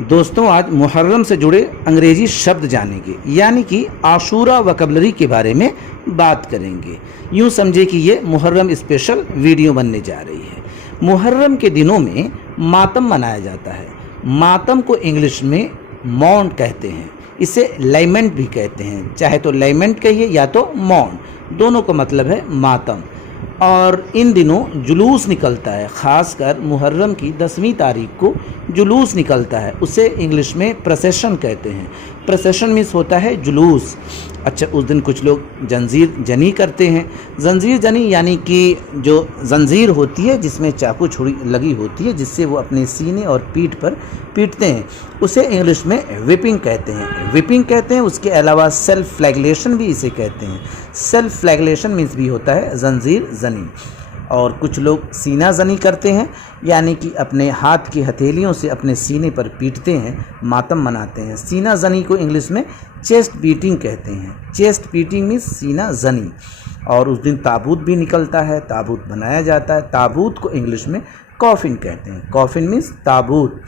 दोस्तों आज मुहर्रम से जुड़े अंग्रेजी शब्द जानेंगे, यानी कि आशूरा वोकैबुलरी के बारे में बात करेंगे। यूँ समझे कि ये मुहर्रम स्पेशल वीडियो बनने जा रही है। मुहर्रम के दिनों में मातम मनाया जाता है। मातम को इंग्लिश में मौन कहते हैं, इसे लैमेंट भी कहते हैं। चाहे तो लैमेंट कहिए या तो मौन, दोनों का मतलब है मातम। और इन दिनों जुलूस निकलता है, ख़ासकर मुहर्रम की 10वीं तारीख को जुलूस निकलता है। उसे इंग्लिश में प्रोसेशन कहते हैं। प्रोसेशन मीन्स होता है जुलूस। अच्छा, उस दिन कुछ लोग जंजीर जनी करते हैं। जंजीर जनी यानी कि जो जंजीर होती है जिसमें चाकू छुरी लगी होती है, जिससे वो अपने सीने और पीठ पर पीटते हैं, उसे इंग्लिश में विपिंग कहते हैं। विपिंग कहते हैं। उसके अलावा सेल्फ फ्लैगलेशन भी इसे कहते हैं। सेल्फ फ्लैगलेशन मीन्स भी होता है जंजीर जनी। और कुछ लोग सीना जनी करते हैं, यानी कि अपने हाथ की हथेलियों से अपने सीने पर पीटते हैं, मातम मनाते हैं। सीना जनी को इंग्लिश में चेस्ट बीटिंग कहते हैं। चेस्ट बीटिंग मीन्स सीना जनी। और उस दिन ताबूत भी निकलता है, ताबूत बनाया जाता है। ताबूत को इंग्लिश में कॉफिन कहते हैं। कॉफिन मीन्स ताबूत।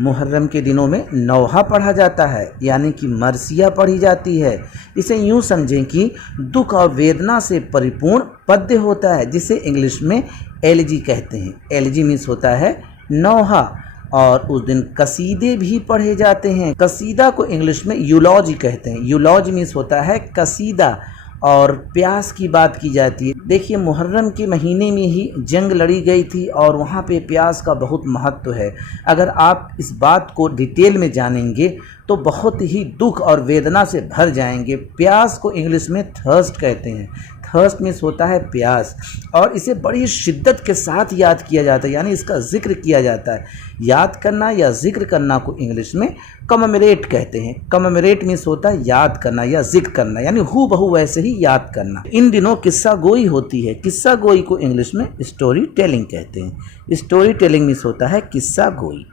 मुहर्रम के दिनों में नौहा पढ़ा जाता है, यानी कि मरसिया पढ़ी जाती है। इसे यूँ समझें कि दुख और वेदना से परिपूर्ण पद्य होता है, जिसे इंग्लिश में एलिजी कहते हैं। एलिजी मीन्स होता है नौहा। और उस दिन कसीदे भी पढ़े जाते हैं। कसीदा को इंग्लिश में यूलॉजी कहते हैं। यूलॉजी मीन्स होता है कसीदा। और प्यास की बात की जाती है। देखिए, मुहर्रम के महीने में ही जंग लड़ी गई थी और वहाँ पे प्यास का बहुत महत्व है। अगर आप इस बात को डिटेल में जानेंगे तो बहुत ही दुख और वेदना से भर जाएंगे। प्यास को इंग्लिश में थर्स्ट कहते हैं। थर्स्ट मीन्स होता है प्यास, और इसे बड़ी शिद्दत के साथ याद किया जाता है, यानी इसका जिक्र किया जाता है। याद करना या जिक्र करना को इंग्लिश में कमेमोरेट कहते हैं। कमेमोरेट मीन्स होता है याद करना या जिक्र करना, यानी हू बहू वैसे ही याद करना। इन दिनों किस्सा गोई होती है। किस्सा गोई को इंग्लिश में स्टोरी टेलिंग कहते हैं। स्टोरी टेलिंग मीन्स होता है किस्सा गोई।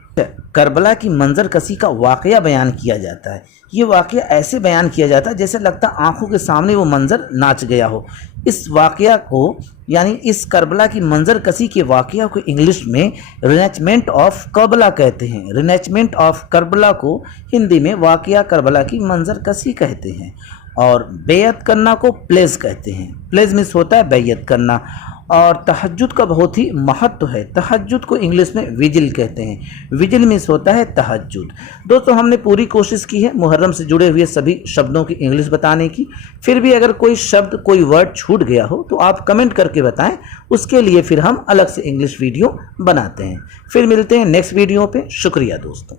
करबला की मंजर कसी का वाकया बयान किया जाता है। ये वाकया ऐसे बयान किया जाता है जैसे लगता आंखों के सामने वो मंजर नाच गया हो। इस वाकया को, यानी इस करबला की मंजर कसी के वाकया को इंग्लिश में रिनेचमेंट ऑफ करबला कहते हैं। रिनेचमेंट ऑफ करबला को हिंदी में वाकया करबला की मंजर कसी कहते हैं। और बेयत करना को प्लेज कहते हैं। प्लेज मीन्स होता है बेयत करना। और तहज्जुद का बहुत ही महत्व है। तहज्जुद को इंग्लिश में विजिल कहते हैं। विजिल मीन्स होता है तहज्जुद। दोस्तों, हमने पूरी कोशिश की है मुहर्रम से जुड़े हुए सभी शब्दों की इंग्लिश बताने की। फिर भी अगर कोई शब्द, कोई वर्ड छूट गया हो तो आप कमेंट करके बताएं। उसके लिए फिर हम अलग से इंग्लिश वीडियो बनाते हैं। फिर मिलते हैं नेक्स्ट वीडियो पे। शुक्रिया दोस्तों।